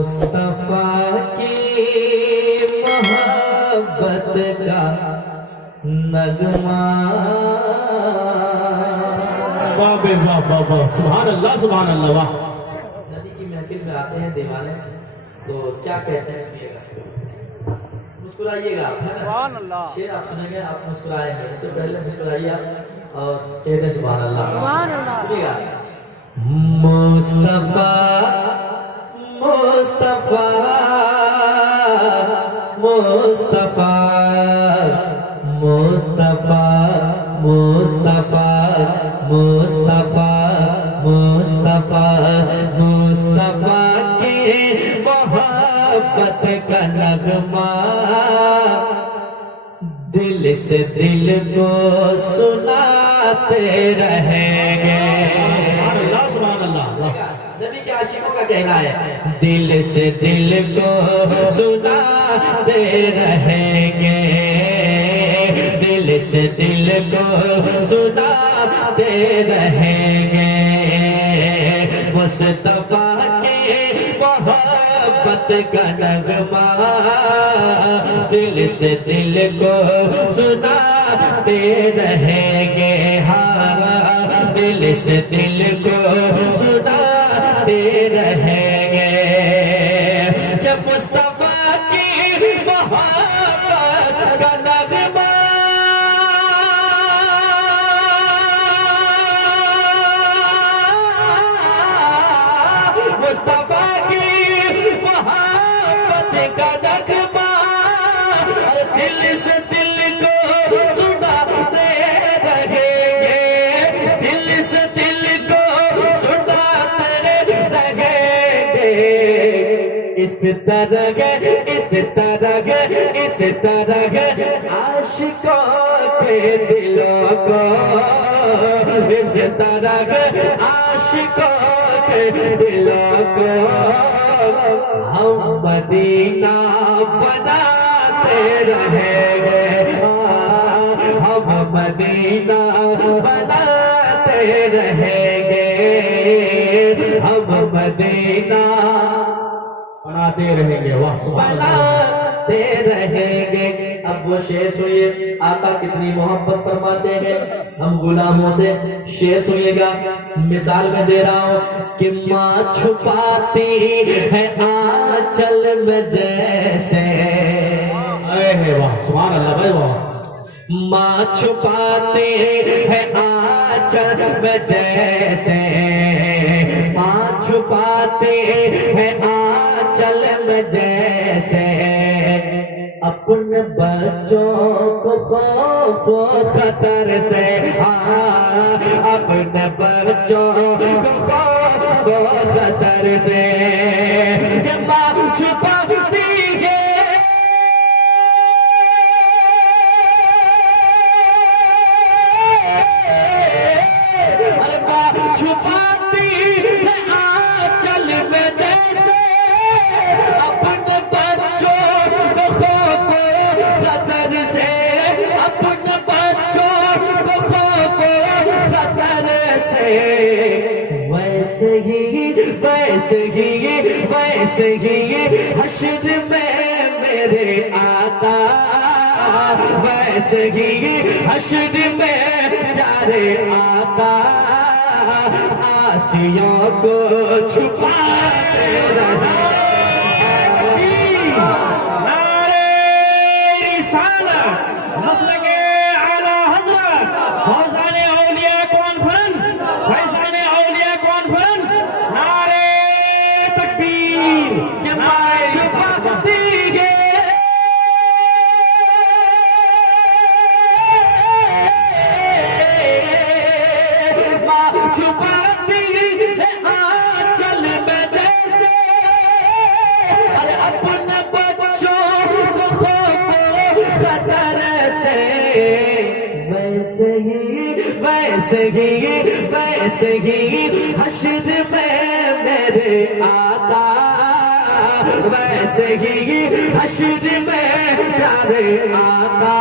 मुस्तफा की मोहब्बत का नगमा। वाह बे वाह वाह वाह, सुभान अल्लाह सुभान अल्लाह। वाह, नबी की महफिल में आते हैं दीवाने, तो क्या कहते हैं सुनिएगा, मुस्कुराइएगा आप, है ना? शेर आप सुनेंगे, आप मुस्कुराएंगे। उससे पहले मुस्कुराइए आप और कहते हैं सुभान अल्लाह। सुनिएगा, मुस्तफा मुस्तफा मुस्तफा मुस्तफा मुस्तफा मुस्तफा मुस्तफा मुस्तफा के मोहब्बत का नगमा दिल से दिल को सुनाते रहेंगे। सुभान अल्लाह सुभान अल्लाह। वाह, नबी के आशिकों का कहना है, दिल से दिल को सुनाते रहेंगे, दिल से दिल को सुनाते रहेंगे। मुस्तफा के मोहब्बत का नगमा दिल से दिल को सुनाते रहेंगे। हाँ, दिल से दिल को सुनाते रहेंगे कि मुस्तफा की मोहब्बत का नगमा मुस्तफा की मोहब्बत का नगमा दिल से दिल को सुनाते रहेंगे, दिल से दिल को सुनाते रहेंगे। इस तरह इस तरह इस तरह आशिकों के दिलों को, इस तरह आशिकों के दिलों को हम मदीना बनाते रहेंगे। हम मदीना बनाते रहेंगे, हम मदीना बनाते रहेंगे। वाह सुभान अल्लाह। बनाते रहेंगे। अब वो शेर सुनिए, आका कितनी मोहब्बत फरमाते हैं हम गुलामों से। शेर सुनिएगा, मिसाल में दे रहा हूँ कि माँ छुपाती है आंचल में जैसे, वाह सुभान अल्लाह भाई वाह। माँ छुपाते हैं आंचल में जैसे, माँ छुपाते हैं आंचल में जैसे, अपने बच्चों को खौफ खतर से, हाँ अपने बच्चों को खौफ खतर से माँ छुपाती है। छुपाती है आंचल में जैसे, अपने बच्चों को खौफ खतर से, अपने बच्चों को खौफ खतर से। वैसे ही वैसे ही वैसे ही हश्र में मेरे आका, वैसे ही हश्र में प्यारे आका आसियों को छुपाते रहे। नारे रिसालत, मसलके आला हज़रत, फैज़ाने औलिया कॉन्फ्रेंस, फैज़ाने औलिया कॉन्फ्रेंस। नारे तकबीर, नारे छुपाती है छुपाती है आंचल में जैसे, अरे अपने बच्चों को खौफ खतर से। वैसे ही वैसे ही वैसे ही हश्र में मेरे आका, वैसे ही हश्र में प्यारे आका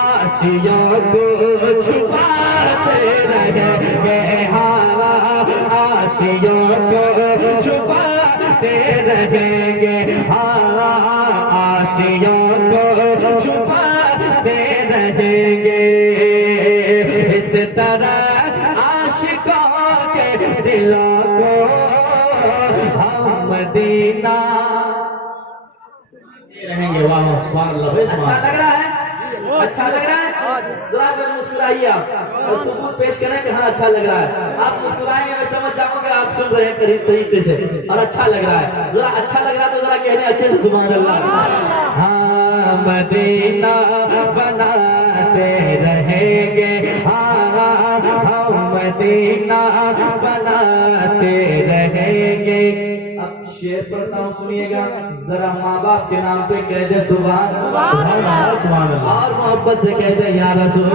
आसियों को छुपाते रहेंगे। हवा आसियों को छुपा छुपाते रहेंगे, हाँ आसियों को छुपाते रहेंगे। इस तरह आशिकों के दिलों को हम मदीना रहेंगे। वाह सुभान अल्लाह। अच्छा लग रहा है? अच्छा लग रहा है? जरा फिर मुस्कुराइए आप और सबूत पेश करें कि हाँ अच्छा लग रहा है। आप मुस्कुराएंगे मैं समझ जाऊंगा आप सुन रहे हैं करीब तरीके से और अच्छा लग रहा है। जरा अच्छा लग रहा है तो जरा कहने अच्छे से सुभान अल्लाह। हाँ मदीना बनाते रहेंगे, हाँ हम मदीना बनाते रहेंगे। अब शेर पढ़ता हूँ सुनिएगा जरा। माँ बाप के नाम पे कह दे सुभान अल्लाह, सुभान अल्लाह, और मोहब्बत से कह दे या रसूल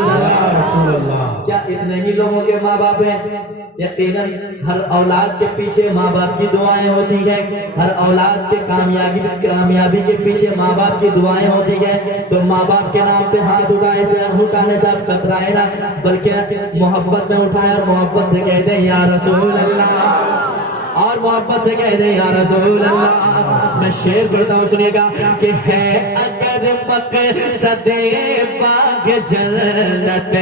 अल्लाह। क्या इतने ही लोगों के माँ बाप हैं? यकीनन हर औलाद के पीछे माँ बाप की दुआएं होती है। हर औलाद के कामयाबी के पीछे माँ बाप की दुआएं होती है। तो माँ बाप के नाम पे हाथ उठाने से आप कतराए ना, बल्कि मोहब्बत में उठाए और मोहब्बत से कह दे या रसूल अल्लाह, और मोहब्बत से कह दे या रसूल अल्लाह। मैं शेर पढ़ता हूँ सुनिएगा कि है अगर मकसदे बाग जन्नत,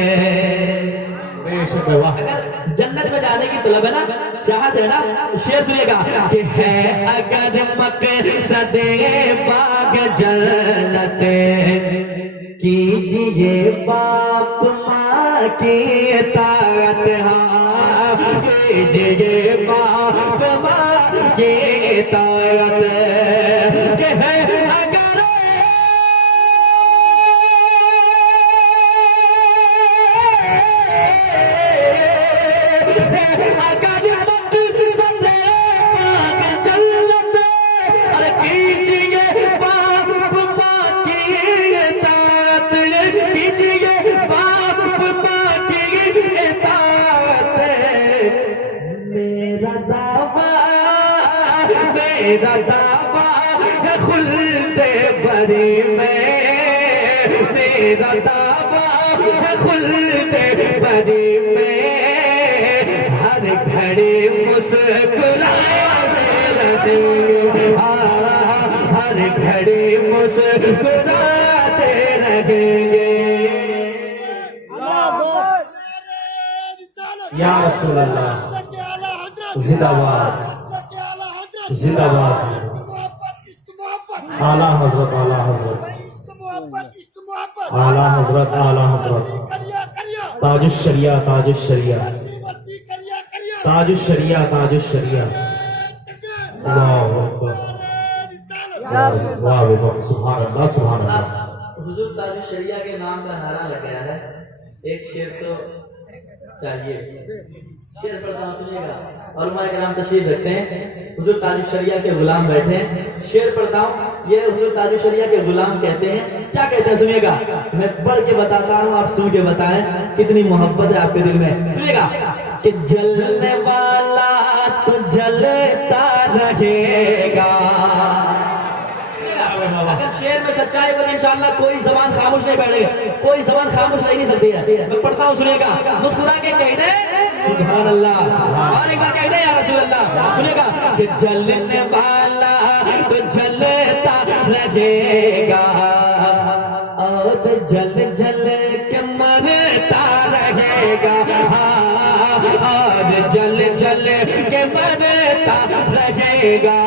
अगर जन्नत में जाने की तलब है ना, चाहत है ना, शेर सुनिएगा कि है अगर मकसदे बाग जन्नत, कीजिए बाप माँ की इताअत, हाँ कीजिए बाप माँ की इताअत। के है अगर मेरा दावा है खुल्दे बरी में, मेरा दावा है खुल्दे बरी में, हर घड़ी मुस्कुराते रहेंगे, हर घड़ी मुस्कुराते रहेंगे। या रसूल अल्लाह जिंदाबाद जिंदाबाद। आला हजरत आला हजरत आला हजरत आला हजरत। ताजुश शरिया ताजुश शरिया ताजुश शरिया ताजुश शरिया। वाह वाह सुभान अल्लाह सुभान अल्लाह। हुजूर ताजुश शरिया के नाम का नारा लग गया है। एक शेर तो चाहिए, शेर पढ़ता हूँ सुनिएगा। उलमा के नाम तशरीफ रखते हैं, हुजूर ताजुश शरिया के गुलाम बैठे हैं। शेर पढ़ता हूँ, ये हुजूर ताजुश शरिया के गुलाम कहते हैं। क्या कहते हैं सुनिएगा, मैं पढ़ के बताता हूँ, आप सुन के बताएं कितनी मोहब्बत है आपके दिल में। सुनिएगा कि जलने वाला तो जलता रहेगा। अगर शेर में सच्चाई बोले इंशाअल्लाह कोई जबान खामोश नहीं बैठेगा, कोई जबान खामोश रह नहीं सकती है। मैं पढ़ता हूँ सुनिएगा, मुस्कुरा के कह दे सुभान अल्लाह, और एक बार कह दे या रसूल अल्लाह। सुनिएगा कि जलने वाला तो जलता रहेगा, और जल जल के मरता रहेगा, और जल जल के मरता रहेगा।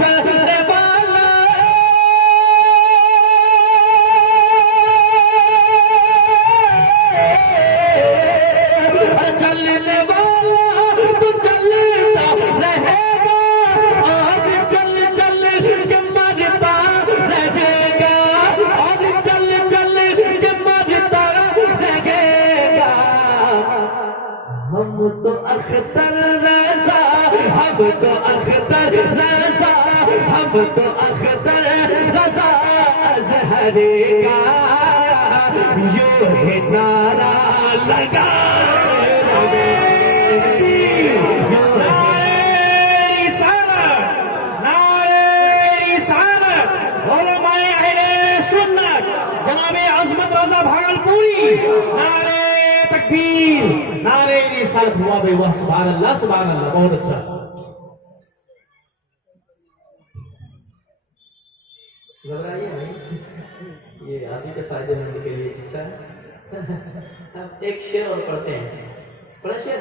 जलने वाला जलने वाला तो जलता रहेगा, और जल जल के मरता रहेगा, और जल जल के मरता रहेगा। हम तो अख्तर रज़ा, हम तो अख्तर रज़ा, हम तो अख्तर रज़ा अज़हरी का यूं ही नारा लगा भागलपुरी। नारे तकबीर, नारे रिसालत। हुआ भाई वाह सुभान अल्लाह सुभान अल्लाह, बहुत अच्छा। घबराइए नहीं, ये आप ही के फायदेमंद के लिए चीज़ है। अब एक शेर और पढ़ते हैं। पढ़ा शेर?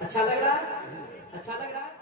अच्छा लग रहा है? अच्छा लग रहा है?